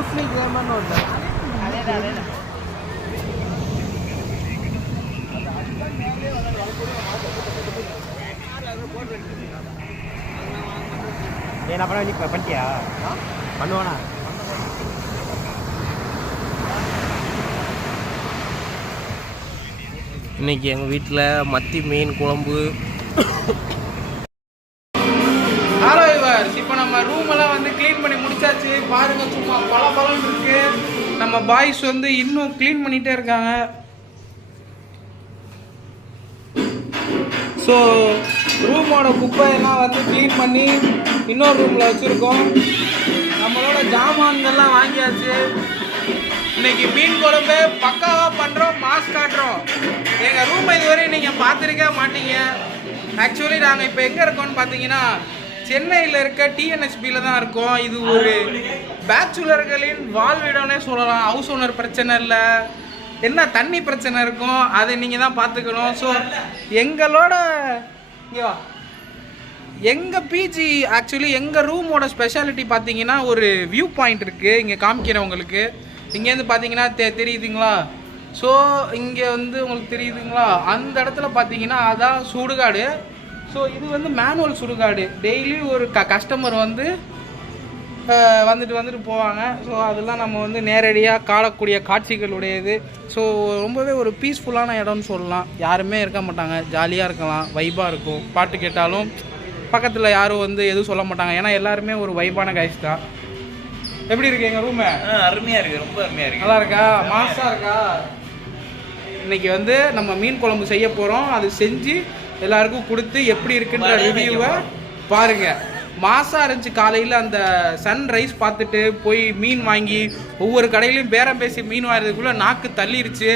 Bruce Lee கேமர்னு ஒன்று ஏன் அப்புறம் நீ பண்ணிட்டியா பண்ணுவானா இன்னைக்கு எங்கள் வீட்டில் மத்தி மீன் குழம்பு நம்ம பாய்ஸ் வந்து இன்னும் க்ளீன் பண்ணிட்டே இருக்காங்க. ஸோ ரூமோட குப்பையெல்லாம் வந்து க்ளீன் பண்ணி இன்னொரு ரூமில் வச்சுருக்கோம். நம்மளோட ஜாமான்கள்லாம் வாங்கியாச்சு. இன்னைக்கு மீன் குழம்பு பக்காவாக பண்ணுறோம் மாஸ் காட்டுறோம். எங்கள் ரூமை இதுவரை நீங்கள் பார்த்துருக்க மாட்டீங்க. ஆக்சுவலி நாங்கள் இப்போ எங்கே இருக்கோம்னு பார்த்தீங்கன்னா சென்னையில் இருக்க டிஎன்எஸ்பியில் தான் இருக்கும். இது ஒரு பேச்சுலர்களின் வாழ்விடம்னே சொல்லலாம். ஹவுஸ் ஓனர் பிரச்சனை இல்லை. என்ன தண்ணி பிரச்சனை இருக்கும்? அதை நீங்கள் தான் பார்த்துக்கணும். ஸோ எங்களோட இங்கே வா. எங்கள் பிஜி ஆக்சுவலி எங்கள் ரூமோட ஸ்பெஷாலிட்டி பார்த்தீங்கன்னா ஒரு வியூ பாயிண்ட் இருக்குது இங்கே காமிக்கிறேன் உங்களுக்கு. இங்கேருந்து பார்த்தீங்கன்னா தெ தெரியுதுங்களா? ஸோ இங்கே வந்து உங்களுக்கு தெரியுதுங்களா? அந்த இடத்துல பார்த்தீங்கன்னா அதான் சுடுகாடு. ஸோ இது வந்து மேனுவல் சுடுகாடு. டெய்லி ஒரு க கஸ்டமர் வந்து வந்துட்டு வந்துட்டு போவாங்க. ஸோ அதெல்லாம் நம்ம வந்து நேரடியாக காணக்கூடிய காட்சிகளுடையது. ஸோ ரொம்பவே ஒரு பீஸ்ஃபுல்லான இடம்னு சொல்லலாம். யாருமே இருக்க மாட்டாங்க. ஜாலியாக இருக்கலாம். வைபாக இருக்கும். பாட்டு கேட்டாலும் பக்கத்தில் யாரும் வந்து எதுவும் சொல்ல மாட்டாங்க. ஏன்னா எல்லாருமே ஒரு வைபான கைஸ் தான். எப்படி இருக்கு எங்கள் ரூமு அருமையா இருக்கு. ரொம்ப அருமையா இருக்கு. நல்லா இருக்கா? மாசா இருக்கா? இன்னைக்கு வந்து நம்ம மீன் குழம்பு செய்ய போகிறோம் அது செஞ்சு எல்லாருக்கும் கொடுத்து எப்படி இருக்குன்ற ரிவ்யூவை பாருங்க. மாசா இருந்துச்சு காலையில் அந்த சன்ரைஸ் பார்த்துட்டு போய் மீன் வாங்கி ஒவ்வொரு கடையிலையும் பேரம் பேசி மீன் வாங்குறதுக்குள்ளே நாக்கு தள்ளிருச்சு.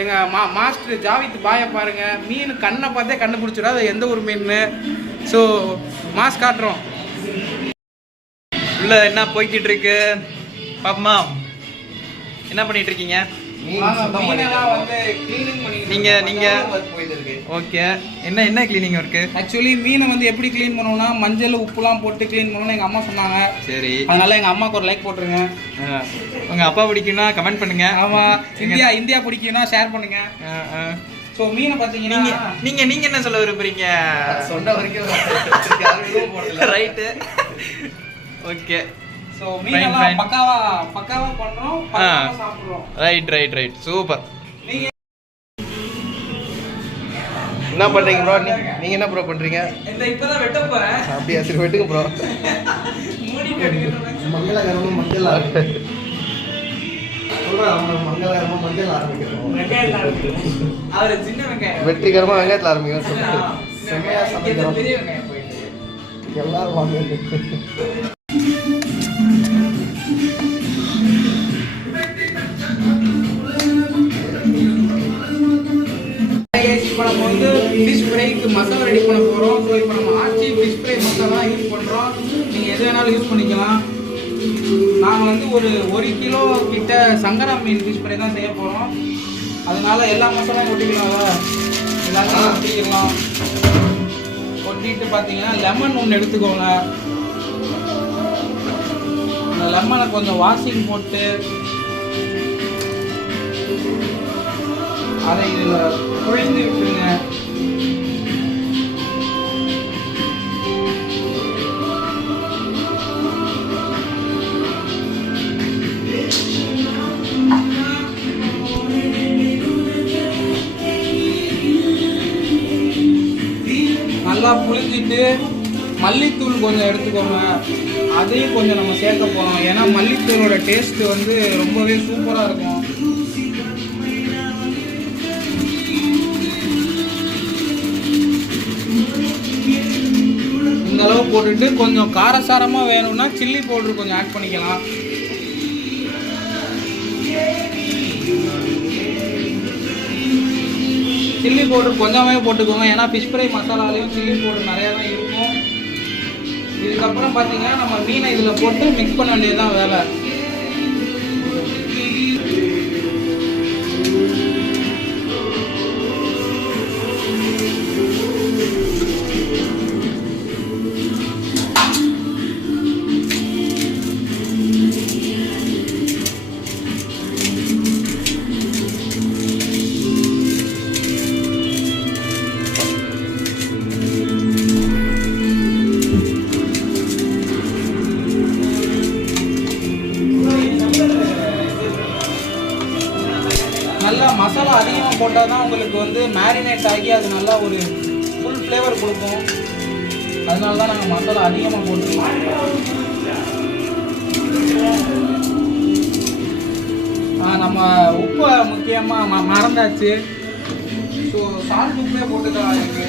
எங்கள் மா மாஸ்டர் ஜாவித் பாயை பாருங்க. மீன் கண்ணை பார்த்தே கண்டுபிடிச்சிடும் அது எந்த ஒரு மீன் ஸோ மாஸ் காட்டுறோம். உள்ள என்ன போய்கிட்டு இருக்கு? பாப்பமா. என்ன பண்ணிட்டு இருக்கீங்க? மீனெல்லாம் வந்து cleaning பண்ணிட்டு நீங்க நீங்க ஓகே என்ன என்ன கிளீனிங் ஒர்க்கு ஆக்சுவலி மீனை வந்து எப்படி க்ளீன் பண்ணணும்னா மஞ்சள் உப்புலாம் போட்டு க்ளீன் பண்ணணும்னு எங்கள் அம்மா சொன்னாங்க. சரி. அதனால எங்கள் அம்மாவுக்கு ஒரு லைக் போட்டுருங்க. ஆ, உங்க அப்பா பிடிக்கும்னா கமெண்ட் பண்ணுங்க. ஆமாம் இந்தியா இந்தியா பிடிக்கும்னா ஷேர் பண்ணுங்க. ஸோ மீனை பார்த்தீங்கன்னா நீங்க நீங்க நீங்க என்ன சொல்ல விரும்புறீங்க? சொன்ன வரைக்கும் ரைட்டு ஓகே ஸோ fine. மீனெல்லாம் பக்காவா பக்காவா பண்ணுறோம் பக்காவா சாப்பிட்றோம். ரைட் ரைட் ரைட் சூப்பர் என்ன பண்றீங்க ப்ரோ நீங்க என்ன ப்ரோ பண்றீங்க? இந்த இப்போ தான் வெட்ட போகிறேன் அப்படியா? சரி வெட்டுங்க ப்ரோ மங்களகரமா மஞ்சள் மங்களகரமா மஞ்சள் ஆரம்பிக்கிறோம் அவர் சின்ன வெங்காயம். வெற்றிகரமா வெங்காயத்தில் ஆரம்பிக்கிறோம் செம்மையா சமைக்கிறோம் எல்லாரும் வாங்க. ஒரு ஒரு கிலோ கிட்ட சங்கரா மீன் ஃபிஷ் ஃப்ரை தான் செய்ய போகிறோம் அதனால எல்லா மசாலாவும் ஒட்டிக்கலாம்ல? எல்லாத்தையும் ஒட்டிக்கலாம். ஒட்டிட்டு பார்த்தீங்கன்னா லெமன் ஒன்று எடுத்துக்கோங்க. அந்த லெமனை கொஞ்சம் வாஷிங் போட்டு அதை இதில் குழைந்து விட்டுருங்க. நல்லா புளிஞ்சிட்டு மல்லித்தூள் கொஞ்சம் எடுத்துக்கோங்க. அதையும் கொஞ்சம் நம்ம சேர்க்க போகிறோம் ஏன்னா மல்லித்தூளோட டேஸ்ட்டு வந்து ரொம்பவே சூப்பராக இருக்கும். இந்த அளவு போட்டுட்டு கொஞ்சம் காரசாரமாக வேணும்னா சில்லி பவுடர் கொஞ்சம் ஆட் பண்ணிக்கலாம். சில்லி பவுடர் கொஞ்சமே போட்டுக்கோங்க. ஏன்னா ஃபிஷ் ஃப்ரை மசாலாலையும் சில்லி பவுடர் நிறையா தான் இருக்கும். இதுக்கப்புறம் பார்த்தீங்கன்னா நம்ம மீனை இதில் போட்டு மிக்ஸ் பண்ண வேண்டியது தான் வேலை. அதிகமாக போட்டு நம்ம உப்பை முக்கியமாக மறந்தாச்சு. ஸோ சால்ட் உப்பே போட்டுக்கலாம் எனக்கு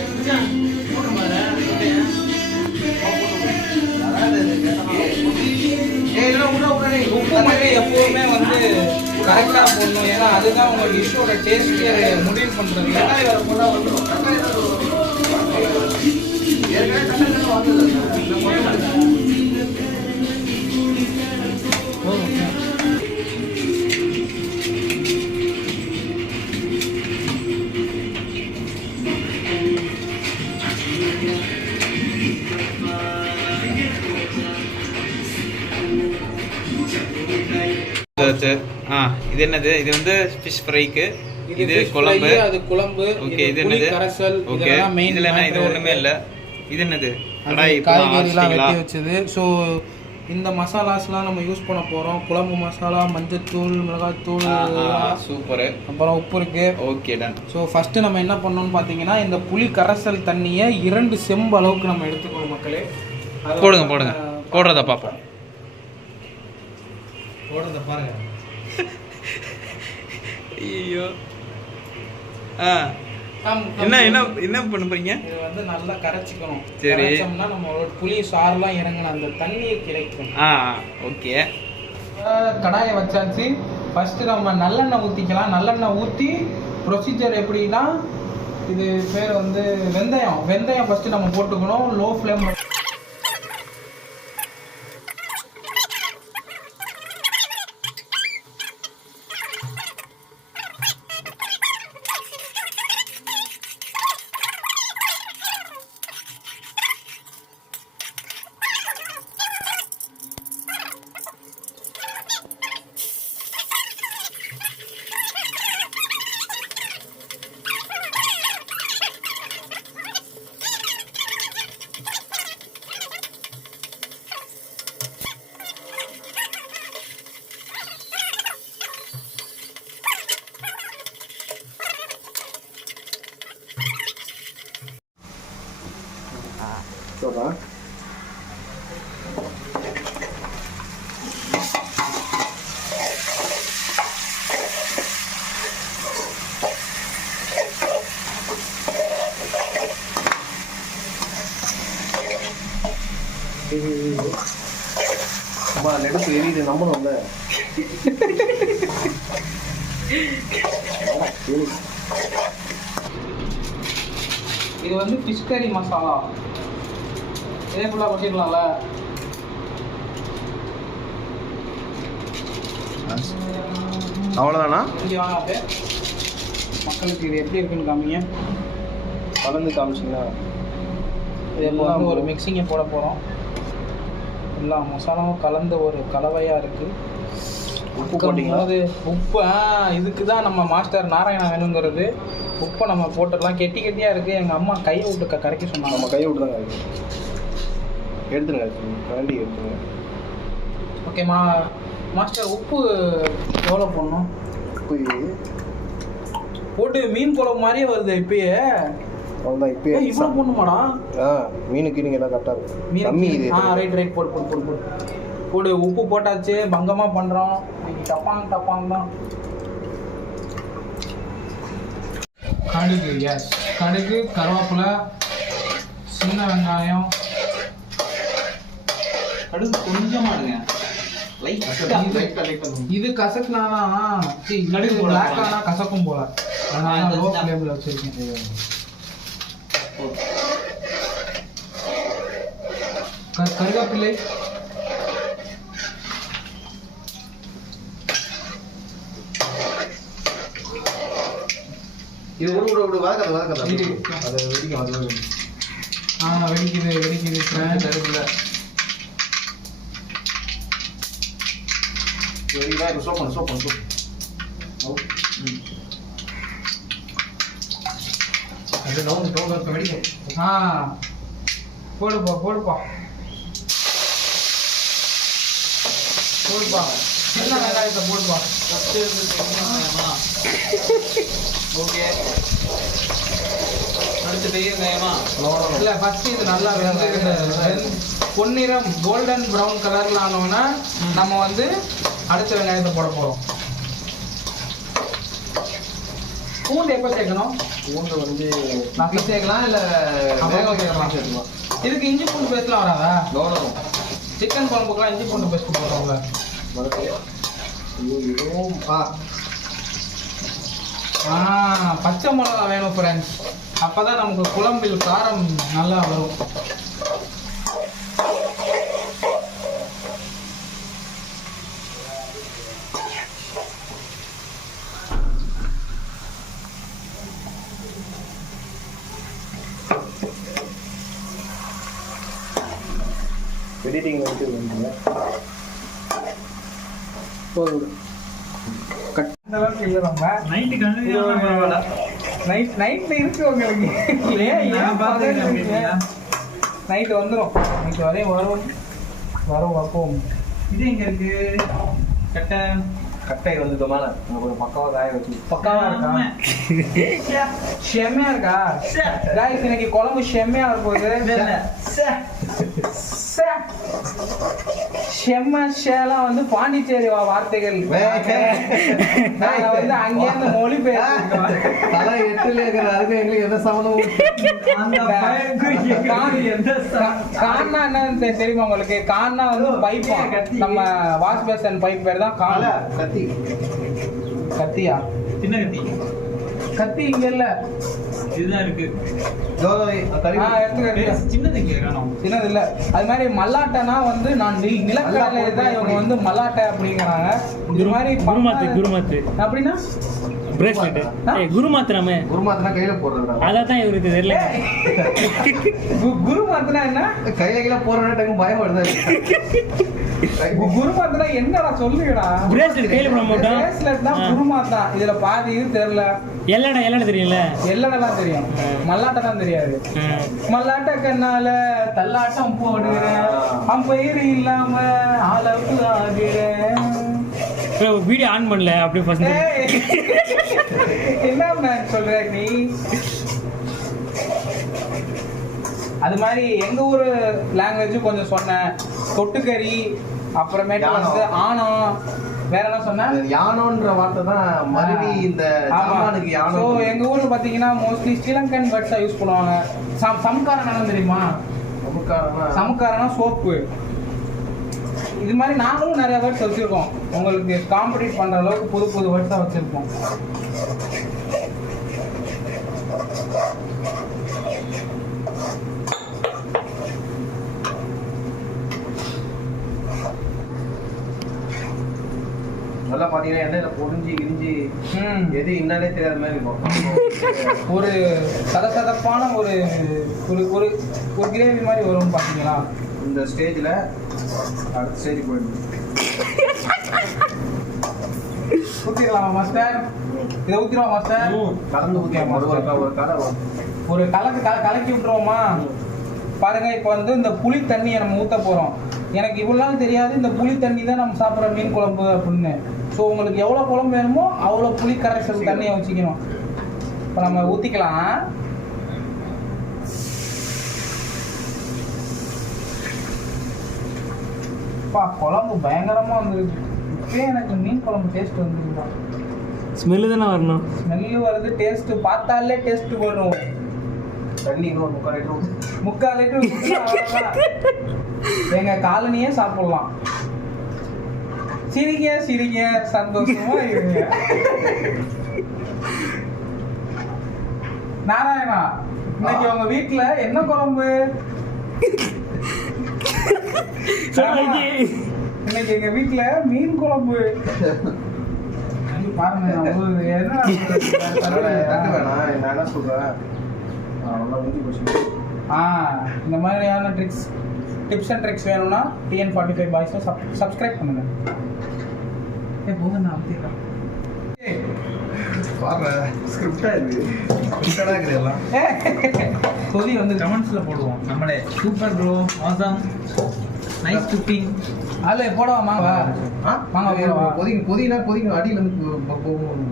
உப்பு மட்டும் எப்போவுமே வந்து கரெக்டாக போடணும். ஏன்னா அதுதான் உங்கள் டிஷ்ஷோட டேஸ்ட்டே முடிவு பண்ணுறது ஆச்சு. ஆ இது என்னது? இது வந்து ஃபிஷ் ஃப்ரைக்கு இது குழம்பு. அது குழம்பு ஓகே இது என்னது? கரைசல் ஓகே இதுல என்ன? இது ஒண்ணுமே இல்ல. இது என்னது? காய்கறிலாம் வெட்டி வச்சது. ஸோ இந்த மசாலாஸ்லாம் நம்ம யூஸ் பண்ண போகிறோம் குழம்பு மசாலா மஞ்சத்தூள் மிளகாத்தூள் சூப்பர். அப்புறம் உப்பு இருக்கு. ஓகே டன் ஸோ ஃபஸ்ட்டு நம்ம என்ன பண்ணோம்னு பார்த்தீங்கன்னா இந்த புளி கரைசல் தண்ணியை இரண்டு செம்பு அளவுக்கு நம்ம எடுத்துக்கணும் மக்களே. போடுங்க போடுங்க. போடுறத பாப்போம். போடுறத பாருங்க. ஐயோ ஆ. என்ன என்ன என்ன பண்ண போறீங்க? இது வந்து நல்லா கரைச்சிக்கணும். சரி. நம்மளோட புளி சாரெலாம் இறங்கின அந்த தண்ணியை கிடைக்கும். ஆ ஓகே. கடாயை வச்சாச்சு. ஃபஸ்ட்டு நம்ம நல்லெண்ணெய் ஊற்றிக்கலாம் நல்லெண்ணெய் ஊற்றி ப்ரொசீஜர் எப்படின்னா இது பேர் வந்து வெந்தயம். வெந்தயம் ஃபஸ்ட்டு நம்ம போட்டுக்கணும். லோ ஃப்ளேம் சொல்றேன் அம்மா நெடுப்பு எரியுது நம்பணும்ல இது வந்து ஃபிஷ் கறி மசாலா இதே ஃபுல்லாக கொட்டிடலாம்ல அவ்வளோதானா இங்கே வாங்க அப்படியே மக்களுக்கு இது எப்படி இருக்குன்னு காமிங்க கலந்து காமிச்சிங்களா இது இப்போ வந்து ஒரு மிக்சிங்கை போட போகிறோம் எல்லா மசாலாவும் கலந்த ஒரு கலவையாக இருக்குது உப்பு போட்டீங்களா போது உப்பு இதுக்கு தான் நம்ம மாஸ்டர் நாராயணா வேணுங்கிறது. உப்பை நம்ம போட்டுடலாம். கெட்டி கெட்டியாக இருக்குது எங்கள் அம்மா கையை விட்டு க- கரைக்க சொன்னாங்க. நம்ம கையை விட்டுதாங்க எடுத்துருங்க கரண்டி எடுத்துருங்க. ஓகே மா மாஸ்டர் உப்பு எவ்வளோ போடணும்? உப்பு போட்டு மீன் குழம்பு மாதிரியே வருது இப்பயே. அவ்வளோதான் இப்பயே இவ்வளோ போடணுமாடா? ஆ மீனுக்கு நீங்கள் எல்லாம் கரெக்டாக இருக்கும். மீன் கம்மி இது. ஆ ரைட் ரைட் போடு போடு போடு போடு. போடு உப்பு போட்டாச்சு பங்கமாக பண்ணுறோம் இன்னைக்கு டப்பாங் டப்பாங் தான். கடுகு எஸ் கடுகு கருவேப்பிலை சின்ன வெங்காயம் கடுகு கொஞ்சமாடுங்க இது கசக்குனாதான் கடுகு பிளாக் ஆனா கசக்கும் போல. அதனால லோ ஃப்ளேம்ல வச்சிருக்கேன் க- கருவேப்பிலை இது விடு விடு விடு வதக்காத வதக்காத. அதை வெடிக்கும் அது வெடிக்கும். ஆ வெடிக்குது வெடிக்குது. கருவேப்பிலை இது வெடிக்குதா இப்போ சோப் பண்ணு சோப் பண்ணு சோப் அது நவுந்து இப்போ வெடிக்கும் ஆ போடுப்பா போடுப்பா போடுப்பா சின்ன வெங்காயத்தை போட்டுவா ஃபஸ்ட்டு வெங்காயமா ஓகே அடுத்து பெரிய வெங்காயமா இல்ல ஃபர்ஸ்ட் இது நல்லா வெந்து- பொன்னிறம் கோல்டன் ப்ரௌன் கலர்ல ஆனோம்னா நம்ம வந்து அடுத்த வெங்காயத்தை போட போறோம். பூண்டு எப்போ சேர்க்கணும்? பூண்டு வந்து நான் போய் சேர்க்கலாம் இல்ல வேக வைக்கலாம்? சேர்த்துக்கலாம் இதுக்கு இஞ்சி பூண்டு பேஸ்ட்லாம் வராதா? கவனம் சிக்கன் குழம்புக்குலாம் இஞ்சி பூண்டு பேஸ்ட் இதுவும் ஆ. பச்சை மிளகா வேணும் ஃப்ரெண்ட்ஸ் அப்பதான் நமக்கு குழம்பில் காரம் நல்லா வரும். எடிட்டிங் வந்து வந்து இந்த அளவுக்கு இல்லை ரொம்ப நைட்டு கண்டிப்பாக நைட் நைட்ல இருக்கு உங்களுக்கு. நைட் வந்துடும் நைட் வரையும் வரும். வரும் வைப்போம் இது எங்க இருக்கு? கட்டை. கட்டை வந்து நம்ம கொஞ்சம் பக்காவா காய வச்சு. பக்காவா இருக்கா? செம்மையா இருக்கா? காய்ஸ் இன்னைக்கு குழம்பு செம்மையா இருப்போது செம்ம ஷேலாம் வந்து பாண்டிச்சேரி வா- வார்த்தைகள் நாங்க வந்து அங்கேருந்து மொழி தலை எட்டுல இருக்கிற அதுக்கு எங்களுக்கு என்ன சம்மந்தமும் எந்த ச- கான்னா என்னன்னு தெ- தெரியுமா உங்களுக்கு? கான்னா வந்து பைப்பா. நம்ம வாஷ் பேசன் பைப் பேர் தான் கால கத்தி. கத்தியா? சின்ன கத்தி. கத்தி இங்க இல்ல. இதுதான் இருக்கு. சின்னது இங்க சின்னது இல்ல. அது மாதிரி மல்லாட்டைனா வந்து நான் நில- நிலக்கடலை தான் இவங்க வந்து மல்லாட்டை அப்படிங்கிறாங்க. இது மாதிரி குருமாத்து குருமாத்து. அப்படின்னா? பிரேஸ்லெட் ஏய் குருமாத்து நம்ம குருமாத்தனா கையில போடுறதுடா. அதான் தான் இவருக்கு தெரியல. கு- குரு மாத்துனா என்ன? கையில கையில போடுற டைம் பயம் வருது. கு- குரு மாத்துனா என்னடா சொல்லுங்கடா. பிரேஸ்லெட் கையில போட மாட்டோம். Bracelet தான் குரு மாத்தான் இதுல பாதி இது தெரியல. எல்லடா எல்லடா தெரியும்ல? எல்லடை தான் தெரியும். மல்லாட்டை தான் தெரியாது. மல்லாட்ட கண்ணால தள்ளாட்டம் போடுறேன் அம்பயிறு இல்லாம அளவு ஆகிறேன். வீடியோ ஆன் பண்ணல அப்படியே ஃபர்ஸ்ட் என்ன மேன் சொல்ற நீ? அது மாதிரி எங்க ஊர் லாங்குவேஜ் கொஞ்சம் சொன்னேன் தொட்டுக்கறி அப்புறமேட்டு வந்து ஆணம் வேற என்ன சொன்னேன் யானோன்ற வார்த்தை தான் மருவி இந்த ஜாமானுக்கு யானோ ஸோ எங்க ஊர்ல பாத்தீங்கன்னா மோஸ்ட்லி ஸ்ரீலங்கன் வேர்ட்ஸா யூஸ் பண்ணுவாங்க. சம் சம்காரம் என்ன தெரியுமா? சமுக்காரனா? சமுக்காரனா சோப்பு. இது மாதிரி நாங்களும் நிறைய வேர்ட்ஸ் வச்சிருக்கோம். உங்களுக்கு காம்படிட் பண்ற அளவுக்கு புது புது வேர்ட்ஸா வச்சிருக்கோம். நல்லா பாத்தீங்கன்னா எண்ணெயில பொடிஞ்சு இரிஞ்சு ம். எது என்னன்னே தெரியாத மாதிரி இருக்கும். ஒரு சதசதப்பான ஒரு ஒரு ஒரு கிரேவி மாதிரி வரும் பாத்தீங்களா இந்த ஸ்டேஜ்ல அடுத்த ஸ்டேஜ் போயிடும் ஊத்திடலாமா மாஸ்டர்? இதை ஊத்திடுவா மாஸ்டர்? கலந்து ஊற்றி ஒரு ஒரு க- ஒரு கலக்கு கல கலக்கி விட்டுருவோமா? பாருங்க இப்போ வந்து இந்த புளி தண்ணியை நம்ம ஊத்த போறோம். எனக்கு இவ்வளவு நாள் தெரியாது இந்த புளி தண்ணி தான் நம்ம சாப்பிட்ற மீன் குழம்பு அப்படின்னு. ஸோ உங்களுக்கு எவ்வளோ குழம்பு வேணுமோ அவ்வளோ புளி கரைசல் தண்ணியை வச்சுக்கணும். இப்போ நம்ம ஊற்றிக்கலாம் பா குழம்பு பயங்கரமா வந்துருக்கு இப்பயே எனக்கு மீன் குழம்பு டேஸ்ட் வந்துருக்குப்பா ஸ்மெல்லு தானே வரணும் ஸ்மெல்லு வருது டேஸ்ட் பார்த்தாலே டேஸ்ட் வரும் தண்ணி இன்னொரு முக்கால் லிட்டர். முக்கால் லிட்டர். எங்க காலனியே சாப்பிடலாம் சிரிங்க சிரிங்க சந்தோஷமா இருங்க நாராயணா இன்னைக்கு உங்க வீட்ல என்ன குழம்பு. இன்னைக்கு எங்க வீட்ல மீன் குழம்பு. பாருங்க என்ன என்ன சொல்றேன்? ஆ, இந்த மாதிரியான ட்ரிக்ஸ் டிப்ஸ் அண்ட் ட்ரிக்ஸ் வேணும்னா டிஎன் ஃபார்ட்டி ஃபைவ் பாய்ஸை சப் சப்ஸ்கிரைப் பண்ணுங்க ஏ நான் அப்படிதான் பாருங்க ஸ்கிரிப்டா இருக்கு ஸ்கிரிப்டடா இருக்குது எல்லாம்? கொதி வந்து கமெண்ட்ஸ்ல போடுவோம். நம்மளே super bro awesome nice cooking அதுல போடவா மாங்க? ஆ? வாங்க, போடவா? கொதிங்க கொதினா கொதிங்க அடியில இருந்து போகும்?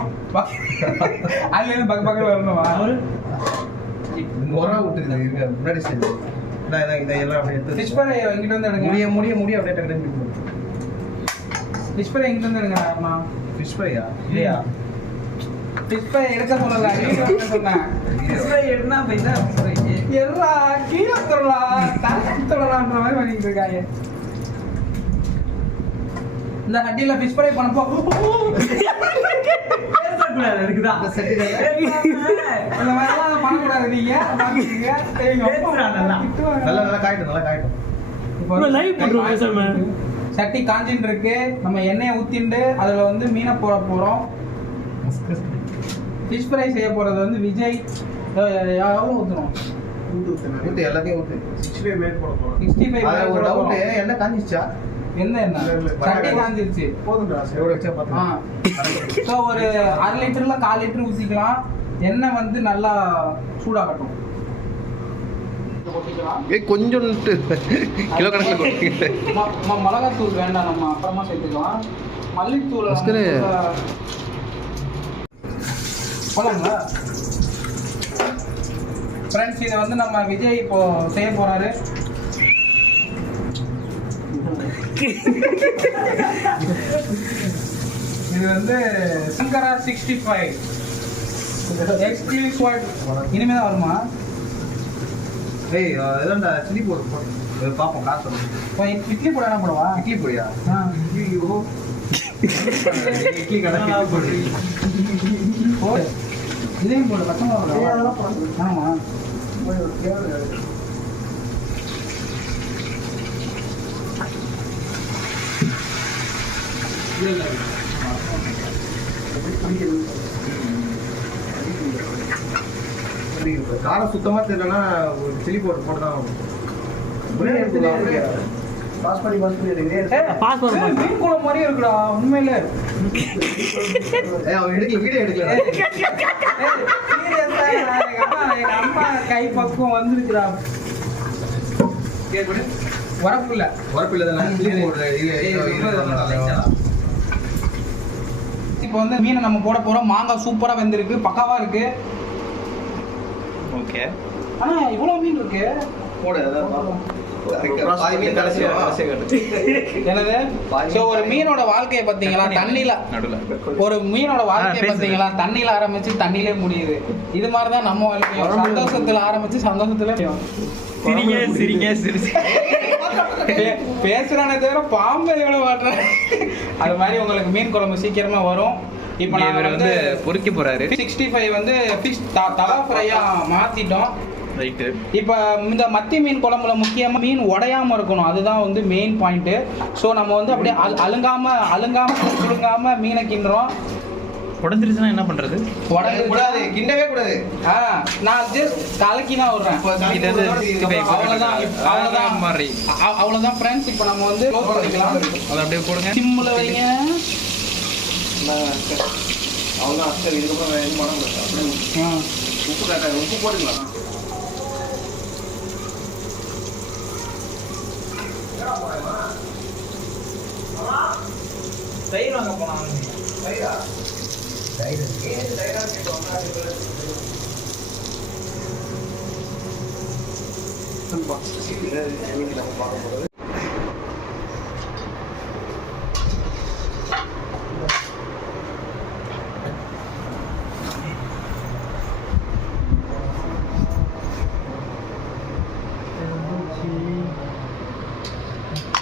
அதுல இருந்து பக்க பக்கம் வரணுமா? முறை விட்டுருது இருங்க முன்னாடி சரி இதை எல்லாம் அப்படியே எடுத்து ஃபிஷ் ஃப்ரை இங்கிட்ட வந்து எடுங்க. முடிய முடிய முடிய அப்படியே டக்கு ஃபிஷ் ஃப்ரை இங்கிட்ட வந்து எடுங்க அம்மா. ஃபிஷ் ஃப்ரையா இல்லையா? ஃபிஷ் ஃப்ரை எடுக்க சொல்லல சொன்னேன். ஃபிஷ் ஃப்ரை எடுனா ஃப்ரை எல்லா கீழே தொடலாம் தலை தொடலாம்ன்ற மாதிரி பண்ணிட்டு இருக்காங்க இந்த ஹட்டியில ஃபிஷ் ஃப்ரை பண்ணப்போ பேசக்கூடாது அதுக்குதான் இந்த மாதிரிலாம் பண்ணக்கூடாது நீங்க நல்லா. நல்லா காயிட்டும் நல்லா. சட்டி காஞ்சின்னு இருக்கு. நம்ம எண்ணெயை ஊத்திண்டு அதுல வந்து மீனை போட போறோம். ஃபிஷ் ஃப்ரை செய்ய போறது வந்து விஜய் எ- எவ்வளவு ஊத்தணும் ஊத்து எல்லாத்தையும் ஊத்து சிக்ஸ்டி ஃபைவ் மேல் போட போறோம். சிக்ஸ்டி ஃபைவ் அதுல ஒரு டவுட் என்ன காஞ்சிச்சா என்ன என்ன? சட்டி. காஞ்சிருச்சு. போதும்டா எவ்வளோ ஸோ ஒரு அரை லிட்டர்ல கால் லிட்டர் ஊற்றிக்கலாம் எண்ணெய் வந்து நல்லா சூடாகட்டும். ஊத்திக்கலாம். ஏய் கொஞ்சோண்டு கிலோ கணக்கில் கொடுத்தீங்க ம- ம- மிளகாத்தூள் வேண்டாம் நம்ம அப்புறமா சேர்த்துக்கலாம். மல்லித்தூள். போலாங்களா? ஃப்ரெண்ட்ஸ் இதை வந்து நம்ம விஜய் இப்போ செய்ய போறாரு. இது வந்து சங்கரா சிக்ஸ்டி ஃபைவ் எக்ஸ்க்ளூசிவ் இனிமே தான் வருமா? ஏய் இதான்டா சில்லி போட்டு பார்ப்போம் காசு வரும். இட்லி கூட என்ன போடுவா இட்லி பொடியா. ஐயோ இட்லி கடை. பொடி போடு இதையும் போடு பச்சை மிளகா ஆமா காரம் சுத்தமா தெரியலன்னா ஒரு சில்லி போட்டு போட்டு தான் பாஸ் பண்ணி பாஸ் பண்ணி. பாஸ் பண்ணு. மீன் குளம் மாதிரியே இருக்குடா உண்மையில. ஏய், அவன் எடுக்கல வீடியோ எடுக்கல எங்க அம்மா கை பக்குவம் வந்துருக்குடா. உரப்பு இல்ல உரப்பு இல்லை இப்போ வந்து மீனை நம்ம போட போறோம். மாங்காய் சூப்பரா வெந்திருக்கு. பக்காவா இருக்கு. ஓகே. ஆனா இவ்வளவு மீன் இருக்கு. போடு ஒரு மீனோட வாழ்க்கையை பாத்தீங்களா தண்ணில நடுல ஒரு மீனோட வாழ்க்கையை. பாத்தீங்களா தண்ணில ஆரம்பிச்சு தண்ணிலே முடியுது. இது மாதிரி தான் நம்ம வாழ்க்கையும். சந்தோஷத்துல ஆரம்பிச்சு சந்தோஷத்துல முடியும். சிரிங்க சிரிங்க. சிரிச்சு பே- பேசுறானே தவிர பாம்பு எவ்வளவு மாட்டுறேன் அது மாதிரி உங்களுக்கு மீன் குழம்பு சீக்கிரமா வரும். இப்போ நாங்க இவர் வந்து பொறுக்கி போறாரு. சிக்ஸ்டி ஃபைவ் வந்து ஃபிஷ் தவா ஃப்ரையா மாத்திட்டோம். ரைட்டு இப்போ இந்த மத்தி மீன் குழம்புல முக்கியமாக மீன் உடையாம இருக்கணும். அதுதான் வந்து மெயின் பாயிண்ட்டு ஸோ நம்ம வந்து அப்படியே அல் அழுங்காம அழுங்காம குழுங்காம மீனை கிண்டுறோம். உடஞ்சிருச்சுன்னா என்ன பண்றது? கூடாது உடஞ்சிருச்சா கிண்டவே கூடாது ஆ நான் ஜஸ்ட் கலக்கி தான் விடுறேன். இது வந்து 65 அவ்வளவுதான் அவ்வளவுதான். மாதிரி. அவ்வளவுதான் ஃப்ரெண்ட்ஸ் இப்போ நம்ம வந்து க்ளோஸ் பண்ணிக்கலாம். அதை அப்படியே போடுங்க. சிம்மில் வைங்க. அவ்வளோதான் சரி இதுக்கப்புறம். உப்பு கரெக்டாக உப்பு போட்டுக்கலாம். தயிர் வாங்க போனாங்க பார்க்க போகிறது